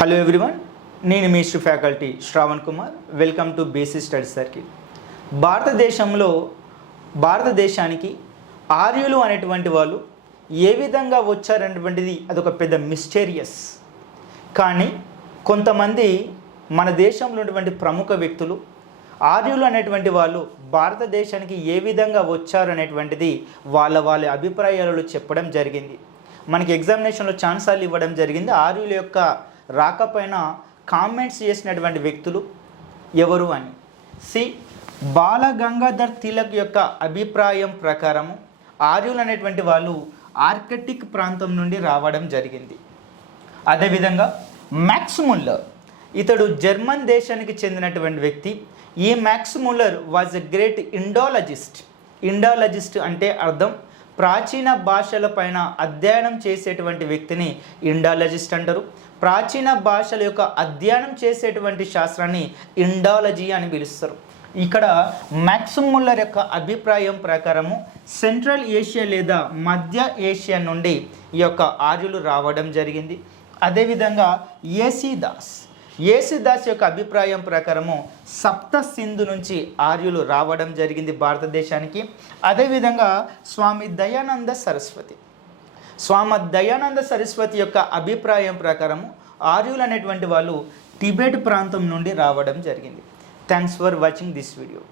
Hello everyone, నేను మీ faculty Sravan Kumar. Welcome to basic study circle. భారతదేశానికి ఆర్యులు అనేటువంటి వాళ్ళు ఏ విధంగా వచ్చారనేటువంటిది అదొక పెద్ద మిస్టీరియస్. కానీ కొంతమంది మన దేశంలో ఉన్నటువంటి ప్రముఖ వ్యక్తులు ఆర్యులు అనేటువంటి వాళ్ళు భారతదేశానికి ఏ విధంగా వచ్చారు అనేటువంటిది వాళ్ళ అభిప్రాయాలలో చెప్పడం జరిగింది. మనకి ఎగ్జామినేషన్లో ఛాన్సాలు ఇవ్వడం జరిగింది. ఆర్యుల యొక్క రాకపోయిన కామెంట్స్ చేసినటువంటి వ్యక్తులు ఎవరు అని. బాల గంగాధర్ తిలక్ యొక్క అభిప్రాయం ప్రకారము ఆర్యులు అనేటువంటి వాళ్ళు ఆర్కిటిక్ ప్రాంతం నుండి రావడం జరిగింది. అదేవిధంగా మ్యాక్స్ ముల్లర్, ఇతడు జర్మన్ దేశానికి చెందినటువంటి వ్యక్తి. ఈ max Muller was a great Indologist. Indologist అంటే అర్థం ప్రాచీన భాషల పైన అధ్యయనం చేసేటువంటి వ్యక్తిని ఇండాలజిస్ట్ అంటారు. ప్రాచీన భాషల యొక్క అధ్యయనం చేసేటువంటి శాస్త్రాన్ని ఇండాలజీ అని పిలుస్తారు. ఇక్కడ మ్యాక్స్ ముల్లర్ యొక్క అభిప్రాయం ప్రకారము సెంట్రల్ ఏషియా లేదా మధ్య ఏషియా నుండి ఈ యొక్క ఆర్యులు రావడం జరిగింది. అదేవిధంగా యేసుదాస్ యొక్క అభిప్రాయం ప్రకారము సప్త సింధు నుంచి ఆర్యులు రావడం జరిగింది భారతదేశానికి. అదేవిధంగా స్వామి దయానంద సరస్వతి యొక్క అభిప్రాయం ప్రకారము ఆర్యులు అనేటువంటి వాళ్ళు టిబెట్ ప్రాంతం నుండి రావడం జరిగింది. Thanks for watching this video.